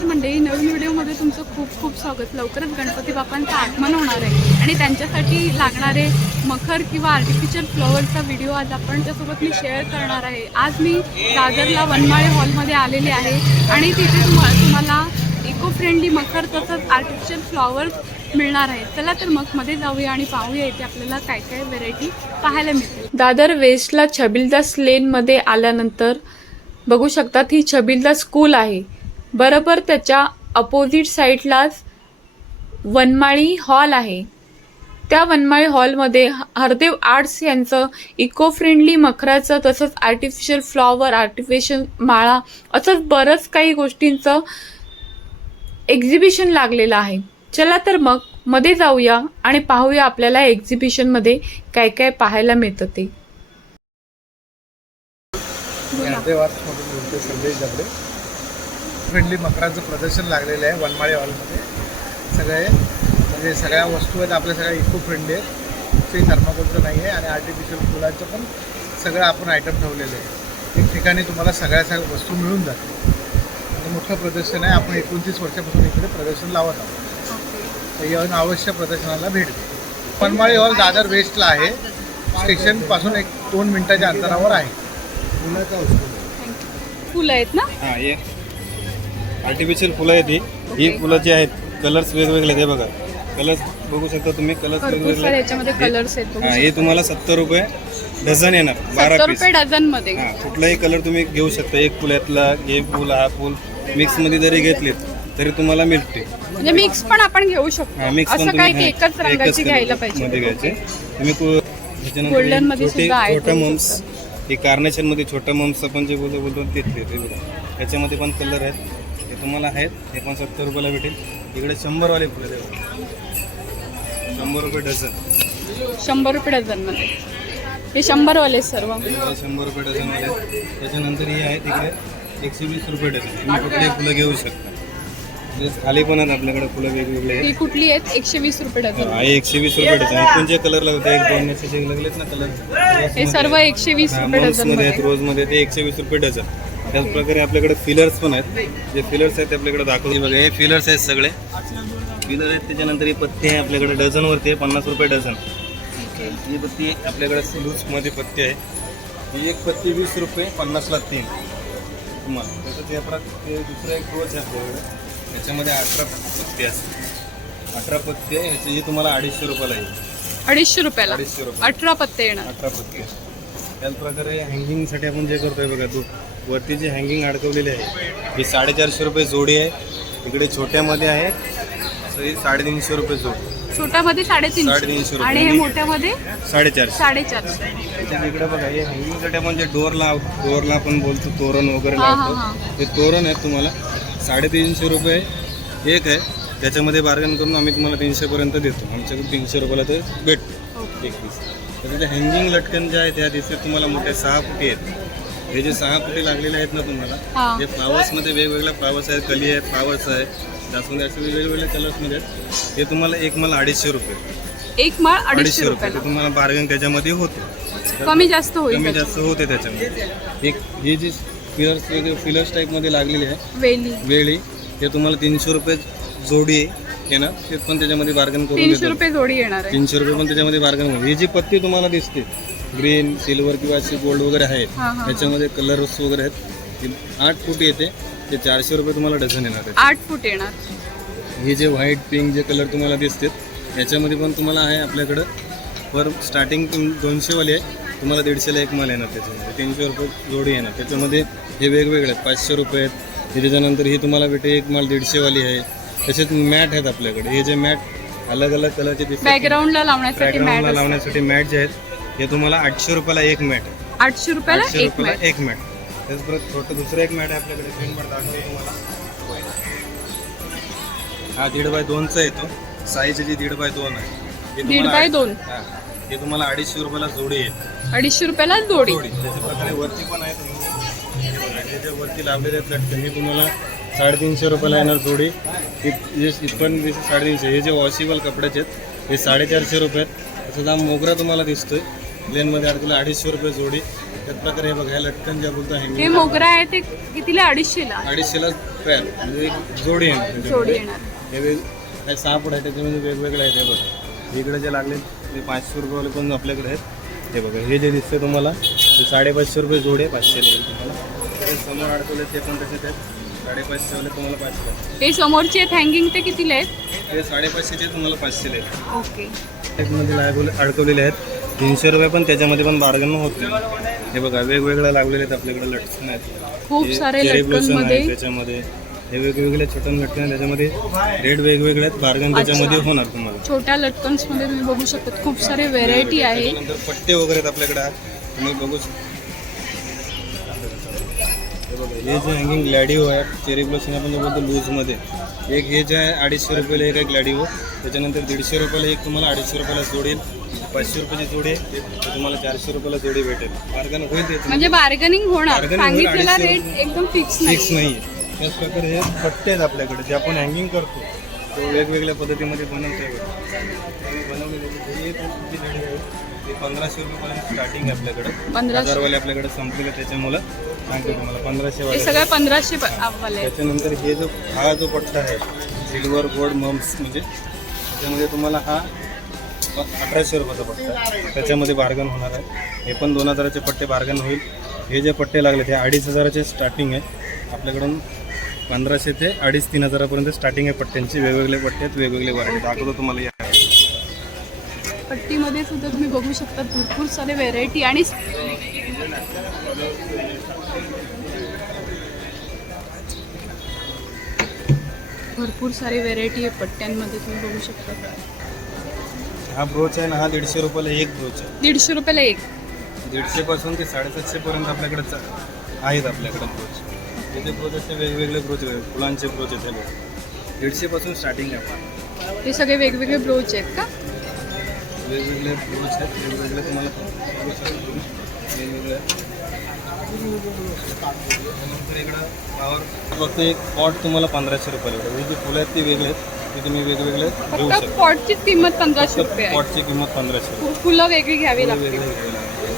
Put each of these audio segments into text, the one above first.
नमस्कार मंडळी नवीन व्हिडिओमध्ये तुमचं खूप खूप स्वागत. लवकरच गणपती बाप्पांचं आगमन होणार आहे. आणि त्यांच्यासाठी लागणारे मखर किंवा आर्टिफिशियल फ्लॉवरचा व्हिडिओ आज आपण त्यासोबत मी शेअर करणार आहे. आज मी दादरला वनमाळे हॉलमध्ये आलेले आहे. आणि तिथे तुम्हा तुम्हाला इको फ्रेंडली मखर तसंच आर्टिफिशियल फ्लॉवर्स मिळणार आहे. चला तर मग मध्ये जाऊया आणि पाहूया इथे आपल्याला काय काय व्हेरायटी पाहायला मिळते दादर वेस्टला छबिलदास लेनमध्ये आल्यानंतर बघू शकतात ही छबिलदास स्कूल आहे. बरोबर त्याच्या अपोजिट साईडलाच वनमाळी हॉल आहे. त्या वनमाळी हॉलमध्ये हरदेव आर्ट्स यांचं इको फ्रेंडली मखराचं तसंच आर्टिफिशियल फ्लॉवर आर्टिफिशियल माळा असंच बरंच काही गोष्टींचं एक्झिबिशन लागलेलं आहे. चला तर मग मध्ये जाऊया आणि पाहूया आपल्याला एक्झिबिशनमध्ये काय काय पाहायला मिळतं ते. संदेश फ्रेंडली मकराचं प्रदर्शन लागलेलं आहे वनमाळी हॉलमध्ये. सगळे म्हणजे सगळ्या वस्तू आहेत आपल्या सगळ्या इको फ्रेंडली आहेत. कुठचंही थर्माकोलचं नाही आहे आणि आर्टिफिशियल फुलांचं पण सगळं आपण आयटम ठेवलेले आहे. एक ठिकाणी तुम्हाला सगळ्या सगळ्या वस्तू मिळून जातील. आणि मोठं प्रदर्शन आहे. आपण एकोणतीस वर्षापासून इकडे प्रदर्शन लावत आहोत. तर येऊन अवश्य प्रदर्शनाला भेट द्या. वनमाळी हॉल दादर वेस्टला आहे. स्टेशनपासून एक दोन मिनिटाच्या अंतरावर आहे. फुलं आहेत ना? आर्टिफिशियल फुलं आहेत ही. ही फुलं जी आहेत कलर्स वेगवेगळे आहेत हे बघा. कलर्स बघू शकता तुम्ही कलर्स भरपूर वेगवेगळे. सारे आहेत. याच्यामध्ये कलर्स आहेत बघू हा हे तुम्हाला सत्तर रुपये डझन येणार बारा सत्तर पीस रुपये डझनमध्ये हा कुठलाही कलर तुम्ही घेऊ शकता. एक फुल यातला हे फुल हा फुल. मिक्समध्ये जरी घेतलीत तरी तुम्हाला मिळते म्हणजे मिक्स पण आपण घेऊ शकतो. मिक्स पण असं काय तुम्ही हा, एकच रंगाची एकच घ्यायला मध्ये पाहिजे. घ्यायचे. तुम्ही कु- ह्याच्यानंतर Golden मध्ये छोटे सुद्धा मम्स हे कार्नेशनमध्ये छोटा मम्स आपण जे बोलतो बोलतो ते बघा. त्याच्यामध्ये पण कलर आहेत. तुम्हाला आहेत हे पण सत्तर रुपयाला भेटेल इकडे शंभर वाले फुलं बघा. शंभर रुपये डझन शंभर रुपये डझनमध्ये हे शंभर वाले सर्व हे शंभर रुपये डझन आहेत. त्याच्यानंतर हे आहेत इकडे एकशे वीस रुपये डझन तुम्ही कुठले फुलं घेऊ शकता म्हणजे खाली पण आहेत आपल्याकडे फुलं वेगवेगळे आहेत ही कुठली आहेत एकशे वीस रुपये डझन हा, हे एकशे वीस रुपये डझन एकूण जे कलर लागते एक दोन जे लागलेत ना कलर हे सर्व एकशे वीस रुपये डझनमध्ये मध्ये आहेत रोजमध्ये ते एकशे वीस रुपये डझन त्याच प्रकारे आपल्याकडे फिलर्स पण आहेत. जे फिलर्स आहेत ते आपल्याकडे दाखवले बघा हे फिलर्स आहेत सगळे. फिलर आहेत त्याच्यानंतर ही पत्ती आहे आपल्याकडे. डझनवरती आहे पन्नास रुपये डझन. ही पत्ती आपल्याकडे लूजमध्ये पत्ती आहे. ही एक पत्ती वीस रुपये पन्नासला तीन. तुम्हाला त्याचं ते परत ते दुसरं एक रोज आहे आपल्याकडे. त्याच्यामध्ये अठरा पत्ती असते अठरा पत्ती आहे ह्याची ही तुम्हाला अडीचशे रुपयाला येईल. अडीचशे रुपयाला? अडीचशे रुपये अठरा पत्ते येणार. अठरा पत्ते त्याच प्रकारे हँगिंगसाठी आपण जे करतोय बघा तू वरती जे हँगिंग अडकवलेली आहे ही साडेचारशे रुपये जोडी आहे. इकडे छोट्यामध्ये आहे. असं ही साडेतीनशे रुपये जोडी. छोट्यामध्ये साडेतीनशे. साडेतीनशे रुपये. आणि हे मोठ्यामध्ये? साडेचारशे. साडेचारशे. त्याच्या इकडे बघा हे हँगिंगसाठी आपण जे डोअरला डोअरला आपण बोलतो तोरण वगैरे हा, हा, लावतो. ते तोरण आहेत तुम्हाला. साडेतीनशे रुपये एक आहे. त्याच्यामध्ये बार्गन करून आम्ही तुम्हाला तीनशेपर्यंत देतो. आमच्याकडे तीनशे रुपयाला ते भेटतो. एक पीस तर ते हँगिंग लटकन जे आहेत त्या दिसते तुम्हाला मोठे सहा फुटी आहेत. हे जे सहा फुटी लागलेले आहेत ना तुम्हाला हा. हे फ्लावर्समध्ये वेगवेगळ्या फ्लावर्स आहेत कली आहे फ्लावर्स आहे जास्वंदी असे वेगवेगळ्या कलर्समध्ये आहेत. हे तुम्हाला एक मला अडीचशे रुपये. एक माळ अडीचशे रुपये. तुम्हाला बार्गन त्याच्यामध्ये होते. कमी जास्त होईल कमी. जास्त होते त्याच्यामध्ये. एक ही जी फिलर्स वेगळे फिलर्स टाईपमध्ये लागलेली आहे वेली. वेळी ते तुम्हाला तीनशे रुपये जोडी आहे. येणार ते पण त्याच्यामध्ये बार्गन करून तीनशे रुपये जोडी येणार तीनशे रुपये पण त्याच्यामध्ये बार्गन ही जी पत्ती तुम्हाला दिसते ग्रीन सिल्वर किंवा अशी गोल्ड वगैरे आहेत. त्याच्यामध्ये कलर्स वगैरे आहेत. आठ फूट येते. ते चारशे रुपये तुम्हाला डझन येणार आहे आठ फूट येणार. हे जे व्हाईट पिंक जे कलर तुम्हाला दिसतात याच्यामध्ये पण तुम्हाला आहे आपल्याकडं. पर स्टार्टिंग दोनशेवाली आहे. तुम्हाला दीडशेला एक माल येणार त्याच्यामध्ये. तीनशे रुपये जोडी येणार. त्याच्यामध्ये हे वेगवेगळे आहेत. पाचशे रुपये आहेत. हे त्याच्यानंतर ही तुम्हाला भेटे एक माल दीडशेवाली आहे. तसेच मॅट आहेत आपल्याकडे. हे जे मॅट अलग अलग कलरचे बॅकग्राऊंडला लावण्यासाठी मॅट जे आहेत हे तुम्हाला आठशे रुपयाला एक मॅट. आहे आठशे रुपयाला आठशे एक रुपयाला मॅट. एक मॅट. त्याच परत छोटं दुसरं एक मॅट आहे आपल्याकडे वर दाखवतो तुम्हाला. हा दीड बाय दोनचा येतो साईज जी दीड बाय दोन आहे. हे दीड तुम्हाला बाय दोन. हा. हे तुम्हाला अडीचशे रुपयाला जोडी येईल अडीचशे रुपयाला जोडी. जोडी. त्याच्या प्रकारे वरती पण आहे. तुम्ही जे वरती लावलेले आहेत लटकन हे तुम्हाला साडेतीनशे रुपयाला येणार जोडी. हे जे इथपर्यंत दिसते साडेतीनशे हे जे वॉशिबल कपड्याचे आहेत हे साडेचारशे रुपये आहेत. त्याचा दाम मोगरा तुम्हाला दिसतोय. प्लेनमध्ये अडकलं अडीचशे रुपये जोडी. त्याच प्रकारे हे बघा लटकन जे बोलतो हे हँगिंग मोगरा आहे ते कितीला? अडीचशेला अडीचशेला पेअर म्हणजे एक जोडी आहे. जोडी येणार. हे वेग सहा फूट आहे त्याच्यामध्ये वेगवेगळे आहेत हे बघा. इकडे जे लागले ते पाचशे रुपयेवाले पण आपल्याकडे आहेत. हे बघा हे जे दिसते तुम्हाला ते साडेपाचशे रुपये जोडे पाचशे येईल तुम्हाला. ते समोर अडकवले ते पण तसेच आहेत. साडेपाचशेवाले तुम्हाला पाचशे हे समोरचे आहेत हँगिंग ते कितीला आहेत? हे साडेपाचशेचे तुम्हाला पाचशे आहेत. ओके. मध्ये अडकवलेले आहेत. तीनशे रुपये पण त्याच्यामध्ये पण बार्गन होत हे बघा वेगवेगळे लागलेले आहेत आपल्याकडे लटकन आहेत. खूप सारे लटकन त्याच्यामध्ये. हे वेगवेगळे छोटे लटकन त्याच्यामध्ये रेट वेगवेगळे आहेत. बार्गन त्याच्यामध्ये होणार तुम्हाला. छोट्या लटकन्समध्ये तुम्ही बघू शकता. खूप सारे व्हेरायटी आहे. पट्टे वगैरे आहेत आपल्याकडे. तुम्ही बघू शकता हे बघा हे जे हँगिंग ग्लॅडिओ आहे चेरी ब्लॉसम आपण जे बोलतो लूजमध्ये एक हे जे आहे अडीचशे रुपयाला एक आहे ग्लॅडिओ त्याच्यानंतर दीडशे रुपयाला एक तुम्हाला अडीचशे रुपयाला जोडेल. पाचशे रुपयाची जोडी आहे. तुम्हाला चारशे रुपयाला जोडी भेटेल. बार्गन होईल म्हणजे बार्गनिंग होणार. Bargaining होईल, सांगितलेला अडीचशे रेट एकदम फिक्स फिक्स नाही. नाही आहे त्याच प्रकारे हे पट्टे आहेत आपल्याकडे जे आपण हँगिंग करतो. तो वेगवेगळ्या पद्धतीमध्ये बनवता येईल बनवलेले ते पंधराशे रुपयापर्यंत स्टार्टिंग आहे आपल्याकडे. पंधराशे. हजारवाले आपल्याकडे संपलेले त्याच्यामुळे. सांगतो तुम्हाला पंधराशे हे वाले सगळं पंधराशे प- वाले. आहेत. त्याच्यानंतर हे जो हा जो पट्टा आहे सिल्वर गोल्ड मम्स म्हणजे त्याच्यामध्ये तुम्हाला हा अठराशे रुपयाचा पट्टा आहे. त्याच्यामध्ये बार्गन होणार आहे. हे पण दोन हजाराचे पट्टे बार्गन होईल. हे जे पट्टे लागले ते अडीच हजाराचे स्टार्टिंग आहे. आपल्याकडून पंधराशे ते अडीच तीन हजारापर्यंत स्टार्टिंग आहे पट्ट्यांची. वेगवेगळे पट्टे आहेत वेगवेगळे व्हरायटी दाखवतो तुम्हाला या. पट्टीमध्ये सुद्धा तुम्ही बघू शकता भरपूर सारे व्हेरायटी आणि भरपूर सारे व्हेरायटी आहे पट्ट्यांमध्ये तुम्ही बघू शकता. हा ब्रोच आहे ना हा दीडशे रुपयाला एक ब्रोच आहे दीडशे रुपयाला एक दीडशे पासून ते साडेसातशे पर्यंत आपल्याकडे चा- आहेत आपल्याकडे ब्रोच तिथे ब्रोच असे वेगवेगळे ब्रोच आहेत फुलांचे ब्रोच आहेत हे बघा. दीडशे पासून स्टार्टिंग आहे आपलं. हे सगळे वेगवेगळे ब्रोच आहेत का वेगवेगळे ब्रोच आहेत वेगवेगळे तुम्हाला शकता. वेगवेगळे त्यानंतर इकडं फक्त एक पॉट तुम्हाला पंधराशे रुपयाला भेटेल हे जे फुलं आहेत ते वेगळे आहेत ते तुम्ही वेगवेगळे घेऊ फक्त शकता. पॉटची किंमत पंधराशे रुपये आहे. पॉटची किंमत पंधराशे. फु- फुलं वेगळी घ्यावी लागतील. वेगळे घ्यावे लागतील.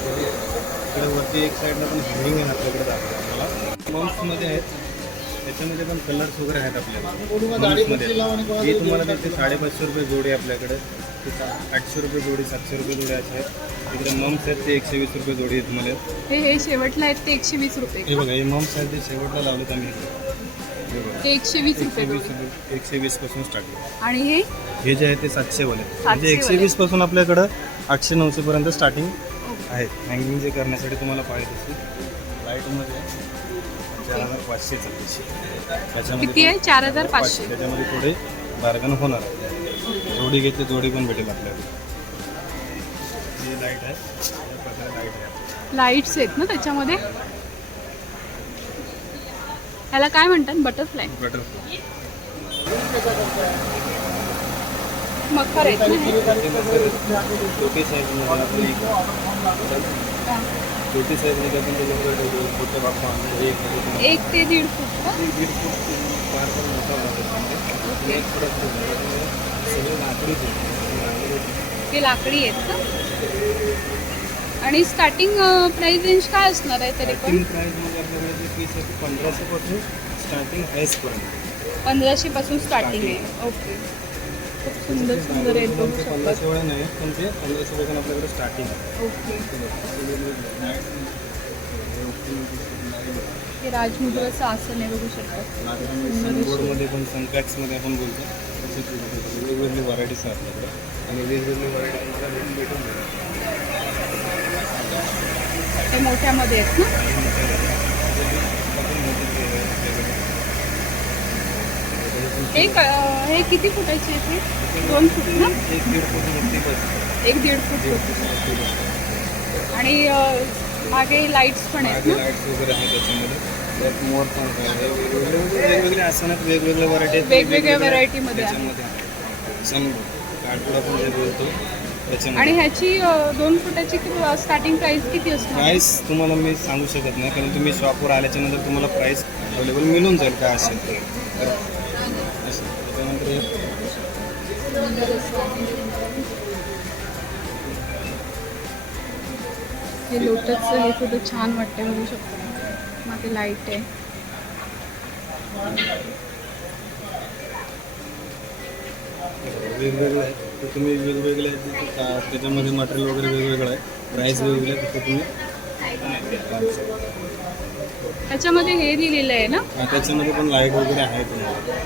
इकडे वरती एक साईडला पण हँगिंग आहे आपल्याकडे दाखवतो तुम्हाला. मम्समध्ये आहेत. त्याच्यामध्ये पण कलर्स वगैरे आहेत आपल्याकडे. मम्समध्ये हे तुम्हाला देते साडेपाचशे रुपये जोडी आहे आपल्याकडे. ते सा- आठशे रुपये जोडी सातशे रुपये जोडी अशा आहेत. इकडे मम्स आहेत ते एकशे वीस रुपये जोडी आहे तुम्हाला. हे हे शेवटला आहेत ते एकशे वीस रुपये. हे बघा हे मम्स आहेत ते शेवटला लावलेत आम्ही इकडे. हे ते एकशे वीस रुपये एकशे वीसपासून स्टार्ट आहे आणि हे? हे जे आहे ते सातशे वाले. म्हणजे एकशे. वीसपासून आपल्याकडं आठशे नऊशे पर्यंत स्टार्टिंग आहेत हँगिंग जे करण्यासाठी तुम्हाला पाहिजे तशी. लाईटमध्ये चार हजार पाचशे त्याच्यामध्ये किती आहे? चार हजार पाचशे. त्याच्यामध्ये थोडे बार्गन होणार. आहे जोडी घेतली जोडी पण भेटेल आपल्याला. ही लाइट आहे. या प्रकारे लाइट आहे. लाईट्स आहेत ना त्याच्यामध्ये? ह्याला काय म्हणतात बटरफ्लाय बटर मखर आहेत ना हे? छोटी साईजमध्ये आपली हा. छोटी साईजमध्ये आपण त्याच्यामध्ये मोठे बाप हे एक एक ते दीड फूट का? एक दीड फूट फार पण मोठा भाग आहे एक फूट असतो. सगळे लाकडीच आहे. ते लाकडी आहेत का आणि स्टार्टिंग प्राइस रेंज काय असणार आहे तरी पण? पंधराशेपासून स्टार्टिंग हायस्टपर्यंत पंधराशे पासून स्टार्टिंग आहे ओके खूप सुंदर सुंदर आहेत बघू शकता पंधराशे वेळा नाही पण ते पंधराशेपासून आपल्याकडे स्टार्टिंग आहे. ओके राजमुद्राचं आसन आहे बघू शकता. पण आपण बोलतो. वेगवेगळी व्हरायटीज आहे आपल्याकडे. आणि वेगवेगळी व्हरायटी भेटून ते मोठ्यामध्ये आहेत ना? हे क- हे किती फुटाचे आहेत हे दोन फूट ना? एक दीड फूट एक होती आणि मागे लाईट्स पण आहेत ना? लाईट्स वगैरे आहे त्याच्यामध्ये आहे वेगवेगळे आसनात वेगवेगळ्या व्हरायटी वेगवेगळ्या व्हरायटीमध्ये आहे काठपुडा जे बोलतो आणि ह्याची दोन फुटाची स्टार्टिंग प्राइस किती असणार? प्राईस तुम्हाला मी सांगू शकत नाही कारण तुम्ही शॉपवर आल्याच्यानंतर तुम्हाला प्राईस अवेलेबल मिळून जाईल काय असेल. तर हे लोटसचं हे सुद्धा छान वाटते बघू शकतो. मागे लाइट आहे. वेगवेगळं आहे. तर तुम्ही वेगवेगळे त्याच्यामध्ये मटेरियल वगैरे वेगवेगळं आहे. प्राईस वेगवेगळं तसं तुम्ही त्याच्यामध्ये हे लिहिलेलं आहे ना? हा, त्याच्यामध्ये पण लाइट वगैरे आहे तुम्हाला.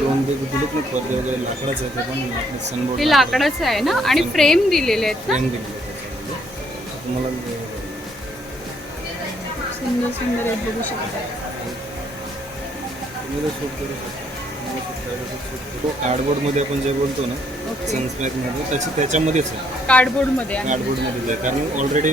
दोन ते दिलेत ना पडदे वगैरे लाकडाचं आहे ते पण सनबोर्ड हे लाकडाचं. आहे ना? आणि फ्रेम दिलेले आहेत ना? फ्रेम दिलेली आहे त्याच्यामध्ये. तुम्हाला सुंदर सुंदर आहेत बघू शकता. तुम्ही ते शूट करू शकता. तो कार्डबोर्डमध्ये आपण जे बोलतो ना ओके सनस्पॅकमध्ये त्याची त्याच्यामध्येच आहे. कार्डबोर्डमध्ये आहे कार्डबोर्डमध्येच आहे. कारण ऑलरेडी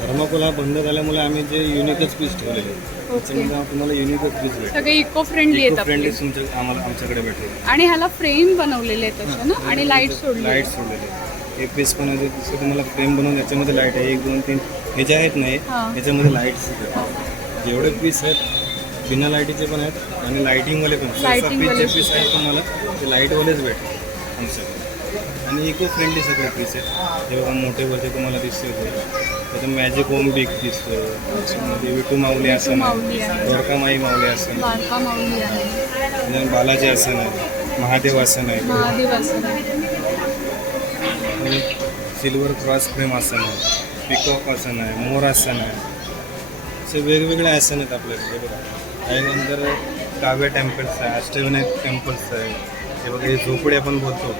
थर्माकोल हा बंद झाल्यामुळे आम्ही जे युनिकच पीस ठेवलेले आहेत. त्याच्यामध्ये तुम्हाला युनिकच पीस भेटेल. सगळे इको फ्रेंडली आहेत आपले. फ्रेंडली तुमच्या आम्हाला आमच्याकडे भेटेल. आणि ह्याला फ्रेम बनवलेले आहेत ना? आणि लाइट सोडली लाइट सोडलेले एक पीस पण आहे दुसरं तुम्हाला फ्रेम बनवून याच्यामध्ये लाइट आहे. एक दोन तीन. हे जे आहेत नाही हां. याच्यामध्ये लाईट्स जेवढे पीस आहेत बिना लाईटीचे पण आहेत. आणि लाईटिंगवाले पण. Lighting पीस वाले जे पीस आहेत तुम्हाला? ते लाईटवालेच भेटतील आमच्याकडे आणि इको फ्रेंडली सगळे पीस आहेत. हे बघा मोठे वरचे तुम्हाला दिसते त्याचं मॅजिक होम बिग दिसतं त्याच्यामध्ये विटू माऊली आसन माऊली आहे. द्वारकामाई माऊली आसन आहे. बालाजी आसन आहे. महादेव आसन आहे. सिल्वर क्रॉस फ्रेम आसन आहे. पिकॉक आसन आहे. मोर आसन आहे. असे वेगवेगळे आसन आहेत आपल्याकडे. बघा. त्यानंतर काव्य टेम्पल्स आहे अष्टविनायक टेम्पल्स आहे. हे बघा हे झोपडी आपण बोलतो.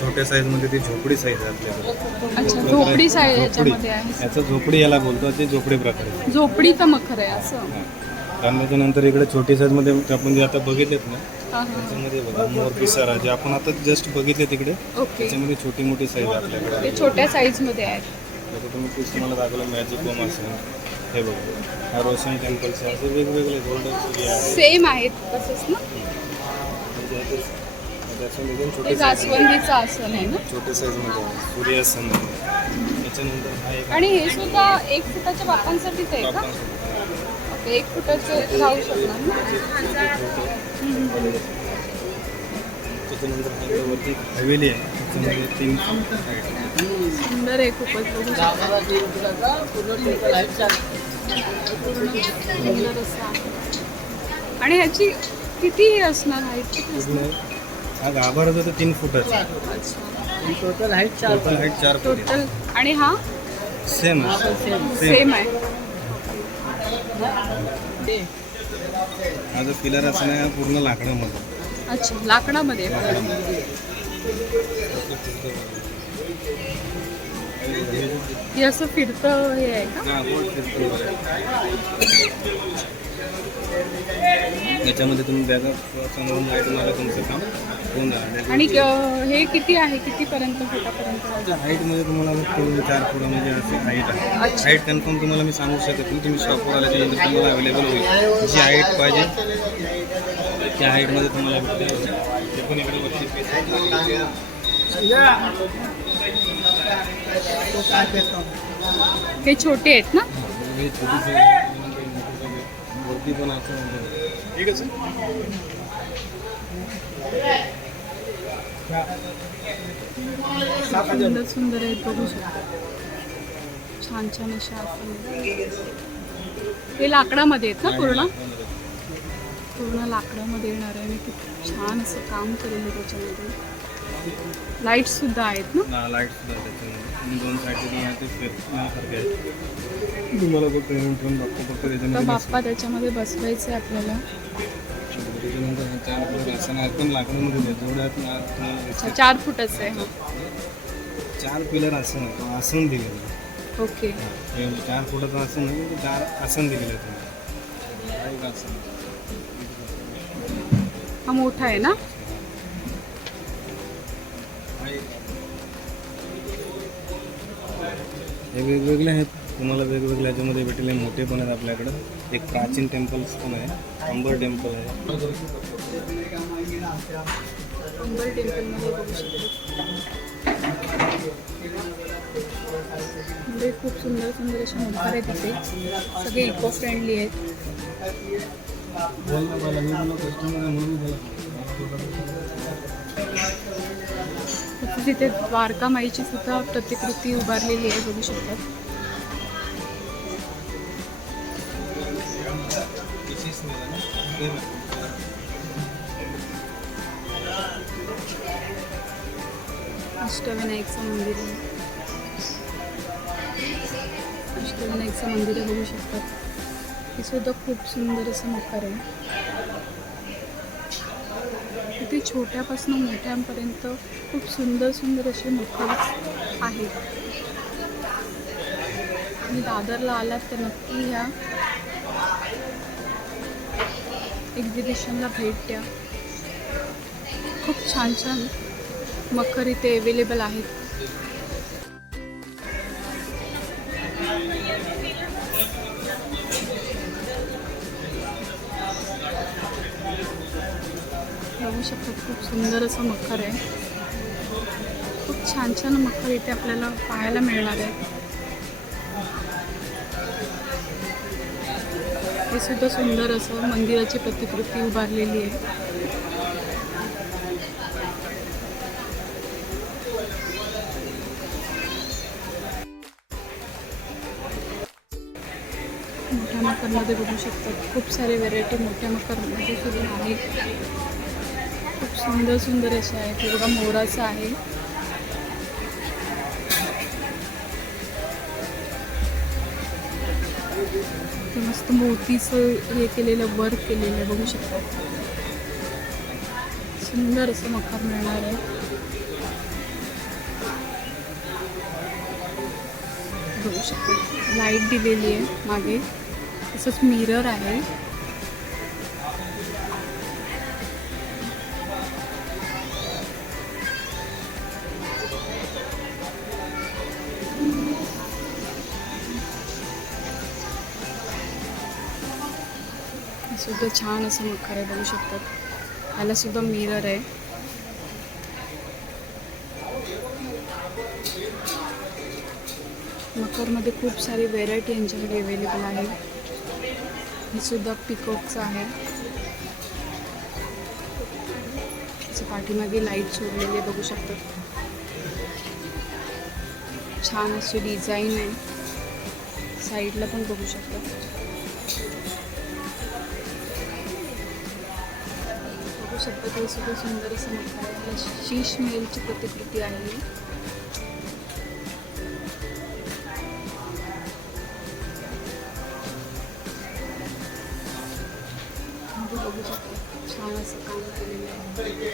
छोट्या साईजमध्ये ती झोपडी साईज आहे आपल्याकडे. झोपडी साईज झोपडी. याच्यामध्ये आहे. याचं झोपडी याला बोलतो ते झोपडी प्रकार. आहे झोपडीचं मखर आहे असं. कारण त्याच्यानंतर इकडे छोटी साईजमध्ये आपण जे आता बघितलेत ना हा हा. त्याच्यामध्ये बघा मोर पिसारा जे आपण आता जस्ट बघितले तिकडे ओके. त्याच्यामध्ये छोटी मोठी साईज आहे आपल्याकडे. ते छोट्या साईजमध्ये आहेत आता तुम्ही तुम्हाला दाखवलं मॅजिक होम असेल हे बघा. रोशन टेम्पल्स आहे असे वेगवेगळे गोल्डन सूर्य आहे सेम आहेत तसंच ना? म्हणजे ते size जास्वंदीचं आसन आहे ना? छोटे साईजमध्ये आहे. सूर्यासन आहे. त्याच्यानंतर हा एक आणि हे सुद्धा एक फुटाच्या बापांसाठीच आहे का? ओके एक फुटाचं राहू शकणार ना. त्याच्यानंतर हा वरती हवेली आहे त्याच्यामध्ये तीन. सुंदर आहे खूपच. बघू शकता. आहे. आणि ह्याची किती हे असणार हाईट किती असणार पूर्ण हा गाभारा जो तो तीन फुटाचा. अच्छा टोटल हाईट टोटल हाईट चार फूट. टोटल आणि हा? सेम सेम सेम आहे. हा. जो पिलर असं आहे हा पूर्ण लाकडामध्ये. अच्छा लाकडामध्ये. आहे. हे असं फिरतं हे आहे का? हा, वगैरे. याच्यामध्ये तुम्ही बॅगा समोरून लाइट मारलं तुमचं काम. होऊन जाणार. आणि अं, हे किती आहे? कितीपर्यंत फुटापर्यंत हाईटमध्ये तुम्हाला तीन चार फुटं म्हणजे अशी हाईट आहे. हाईट कन्फर्म तुम्हाला मी सांगू शकत नाही. तुम्ही शॉपवर आल्याच्यानंतर तुम्हाला अवेलेबल होईल. जी हाईट पाहिजे त्या हाईटमध्ये तुम्हाला भेटेल ते पण इकडे वरती पीस ते हे छोटे आहेत ना? सुंदर सुंदर आहेत बघू शकता. छान छान अशा ते हे लाकडामध्ये आहेत ना पूर्ण? पूर्ण लाकडामध्ये येणार आहे. मी खूप छान असं काम केलेलं त्याच्यामध्ये. लाइट सुद्धा आहेत ना? लाइट सुद्धा त्याच्यामध्ये. दोन साईडचे तुम्हाला ते येऊन ठेवून बघतो फक्त त्याच्यामध्ये बाप्पा त्याच्यामध्ये बसवायचं आहे आपल्याला चार पण फुटाचं आहे चार पिलर आसन आसन दिलेलं ओके. हे चार फुटाचं आसन आहे ते चार आसन दिलेलं आहे. हा मोठा आहे ना? हे वेगवेगळे आहेत. तुम्हाला वेगवेगळ्या ह्याच्यामध्ये भेटेल. मोठे पण आहेत आपल्याकडं. एक प्राचीन टेम्पल्स पण आहे. अंबर टेम्पल आहे. म्हणजे खूप सुंदर सुंदर असे मोठार आहेत तिथे सगळे इको फ्रेंडली आहेत तिथे द्वारका माईची सुद्धा प्रतिकृती उभारलेली आहे बघू शकतात. अष्टविनायकचं मंदिर आहे. अष्टविनायकचं मंदिर बघू शकतात. हे सुद्धा खूप सुंदर असं मकर आहे. छोट्यापासून मोठ्यांपर्यंत खूप सुंदर सुंदर असे मकर आहेत. तुम्ही दादरला आलात तर नक्की ह्या एक्झिबिशनला भेट द्या. खूप छान छान मखर इथे अवेलेबल आहेत. शकतात. खूप सुंदर असं मखर आहे. खूप छान छान मखर इथे आपल्याला पाहायला मिळणार आहे. हे सुद्धा सुंदर असं मंदिराची प्रतिकृती उभारलेली आहे. मोठ्या मकरमध्ये बघू शकतात. खूप सारे व्हेरायटी मोठ्या मकरमध्ये सुद्धा आहेत. खूप सुंदर सुंदर असे आहेत. हे बघा मोराचं आहे. ते मस्त मोतीचं हे केलेलं वर्क केलेलं आहे बघू शकतात सुंदर असं मखर मिळणार आहे. बघू शकता. लाइट दिलेली आहे मागे. तसंच मिरर आहे. सुद्धा छान असं मखर आहे बघू शकतात. ह्याला सुद्धा मिरर आहे. मकरमध्ये खूप सारी व्हेरायटी यांच्याकडे अवेलेबल आहे. हे सुद्धा पिकॉकचं आहे. त्याच्या पाठीमागे लाइट सोडलेले बघू शकतात. छान अशी डिझाईन आहे. साईडला पण बघू शकतात. बघू सुद्धा सुंदर असं मकर आहे शीश मेलची प्रतिकृती आहे बघू शकतो छान असं काम केलेलं आहे.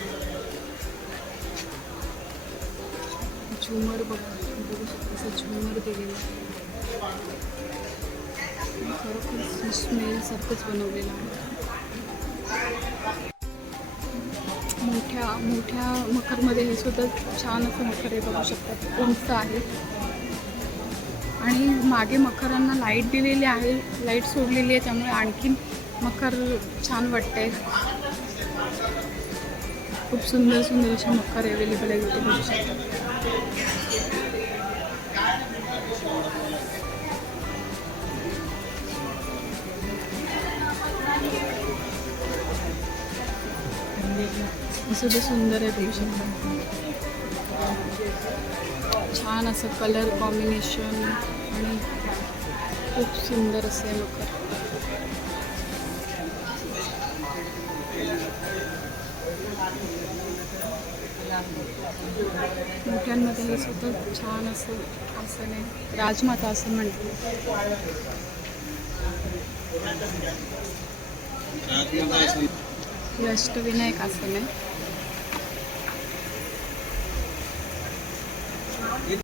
झुमर बघ बघू शकतो असं झुमर दिलेलं आहे. खरोखर स्मेल सारखंच बनवलेलं आहे. मोठ्या मोठ्या मखरमध्ये हे सुद्धा छान असं मखर हे बघू शकतात उंच आहे. आणि मागे मखरांना लाइट दिलेली आहे. लाइट सोडलेली आहे. त्यामुळे आणखीन मखर छान वाटते खूप सुंदर सुंदर असे मखर अवेलेबल आहे बघू शकतात सुद्धा सुंदर आहे बघू शकता छान असं कलर कॉम्बिनेशन आणि खूप सुंदर असं आहे मकर मोठ्यांमध्ये हे सुद्धा छान असं आसन आहे. राजमाता असं म्हणतात. अष्टविनायक आसन आहे